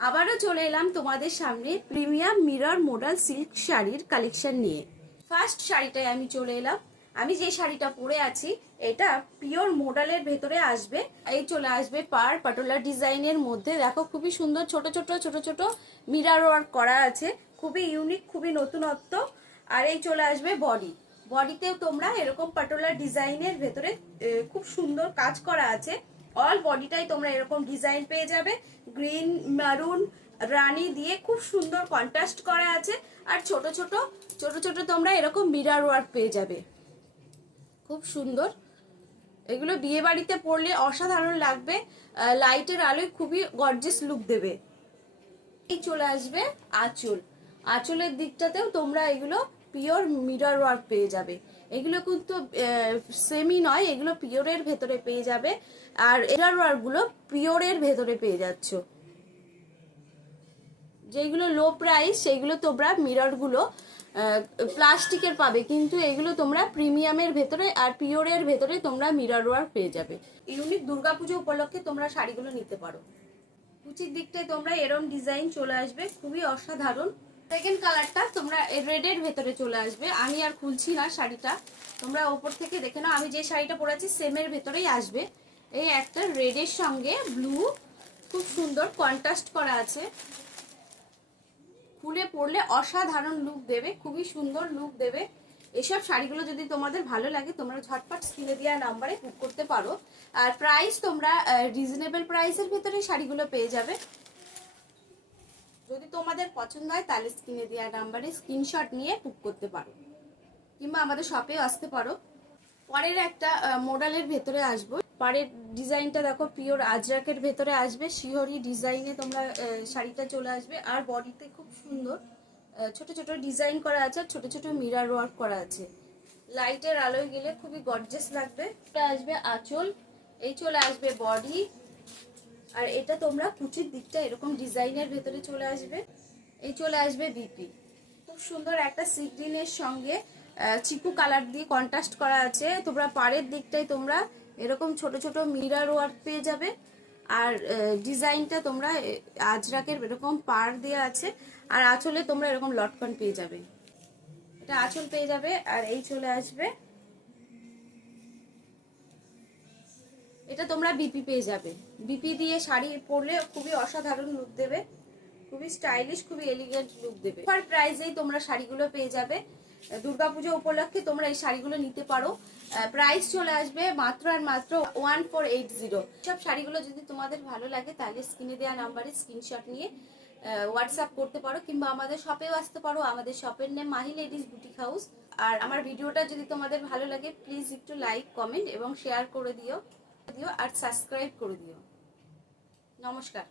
আবারও চলে এলাম তোমাদের সামনে প্রিমিয়াম মিরর মডেল সিল্ক শাড়ির কালেকশন নিয়ে। ফার্স্ট শাড়িটায় আমি চলে এলাম। আমি যে শাড়িটা পরে আছি এটা পিওর মডেলের ভেতরে আসবে। এই চলে আসবে পাটোলা ডিজাইনের মধ্যে। দেখো খুবই সুন্দর ছোট ছোট মিরর ওয়ার্ক করা আছে, খুবই ইউনিক, খুবই নতুনত্ব। আর এই চলে আসবে বডিতেও তোমরা এরকম পাটোলা ডিজাইনের ভেতরে খুব সুন্দর কাজ করা আছে। অল বডিটাই তোমরা এরকম ডিজাইন পেয়ে যাবে। গ্রিন, মারুন, রানী দিয়ে খুব সুন্দর কন্ট্রাস্ট করা আছে। আর ছোট ছোট তোমরা এরকম মিরর ওয়ার্ক পেয়ে যাবে, খুব সুন্দর। এগুলো বিয়ে বাড়িতে পরলে অসাধারণ লাগবে, লাইটের আলোয় খুবই গর্জিয়াস লুক দেবে। এই চলে আসবে আঁচলের দিকটাতেও তোমরা এগুলো পিওর মিরর ওয়ার্ক পেয়ে যাবে। এগুলো কিন্তু সেমি নয়, এগুলো পিওরের ভেতরে পেয়ে যাবে। আর মিরর ওয়ার্ক গুলো পিওরের ভেতরে পেয়ে যাচ্ছ। যেগুলো লো প্রাইস সেগুলো তোমরা মিরর গুলো প্লাস্টিকের পাবে, কিন্তু এগুলো তোমরা প্রিমিয়ামের ভেতরে আর পিওরের ভেতরে তোমরা মিরর ওয়ার্ক পেয়ে যাবে। ইউনিক দুর্গাপুজো উপলক্ষে তোমরা শাড়িগুলো নিতে পারো। কুচির দিকটায় তোমরা এরম ডিজাইন চলে আসবে, খুবই অসাধারণ। সেকেন্ড কালারটা তোমরা রেডের ভেতরে চলে আসবে। আমি আর খুলছি না শাড়িটা, তোমরা ওপর থেকে দেখে নাও। আমি যে শাড়িটা পরেছি সেমের ভেতরেই আসবে। এই একটা রেডের সঙ্গে ব্লু খুব সুন্দর কন্ট্রাস্ট করা আছে। খুলে পরলে অসাধারণ লুক দেবে, খুবই সুন্দর লুক দেবে। এসব শাড়িগুলো যদি তোমাদের ভালো লাগে তোমরা ঝটপট স্ক্রিনে দেওয়া নাম্বারে বুক করতে পারো। আর প্রাইস তোমরা রিজনেবল প্রাইসের ভেতরে শাড়িগুলো পেয়ে যাবে। যদি তোমাদের পছন্দ হয় তাহলে স্ক্রিনে দেওয়া নাম্বারে স্ক্রিনশট নিয়ে বুক করতে পারো, কিংবা আমাদের শপেও আসতে পারো। পরের একটা মডেলের ভেতরে আসবো। পরের ডিজাইনটা দেখো পিওর আজরাকের ভেতরে আসবে, শিহরি ডিজাইনে তোমরা শাড়িটা চলে আসবে। আর বডিতে খুব সুন্দর ছোট ছোট ডিজাইন করা আছে, ছোট ছোট মিরর ওয়ার্ক করা আছে। লাইটের আলোয় গেলে খুবই গর্জিয়াস লাগবে। এটা আসবে আঁচল, এই চলে আসবে বডি। আর এটা তোমরা কুচির দিকটা এরকম ডিজাইনের ভেতরে চলে আসবে। এই চলে আসবে বিপি। খুব সুন্দর একটা সি গ্রিনের সঙ্গে চিকু কালার দিয়ে কন্ট্রাস্ট করা আছে। তোমরা পাড়ের দিকটায় তোমরা এরকম ছোট ছোট মিরর ওয়ার্ক পেয়ে যাবে। আর ডিজাইনটা তোমরা আজরাকের এরকম পাড় দেওয়া আছে। আর আঁচলে তোমরা এরকম লটকন পেয়ে যাবে, এটা আঁচল পেয়ে যাবে। আর এই চলে আসবে, এটা তোমরা বিপি পেয়ে যাবে। বিপি দিয়ে শাড়ি পরলে খুবই অসাধারণ লুক দেবে, খুবই স্টাইলিশ, খুবই এলিগেন্ট লুক দেবে। অফার প্রাইসেই তোমরা শাড়িগুলো পেয়ে যাবে। দুর্গাপুজো উপলক্ষে তোমরা এই শাড়িগুলো নিতে পারো। প্রাইস চলে আসবে মাত্র আর মাত্র 1480। সব শাড়িগুলো যদি তোমাদের ভালো লাগে তাহলে স্ক্রিনে দেওয়া নাম্বারে স্ক্রিনশট নিয়ে হোয়াটসঅ্যাপ করতে পারো, কিংবা আমাদের শপেও আসতে পারো। আমাদের শপের name Mahi ladies boutique house. আর আমার ভিডিওটা যদি তোমাদের ভালো লাগে প্লিজ একটু লাইক, কমেন্ট এবং শেয়ার করে দিও আর সাবস্ক্রাইব করে দিও। নমস্কার।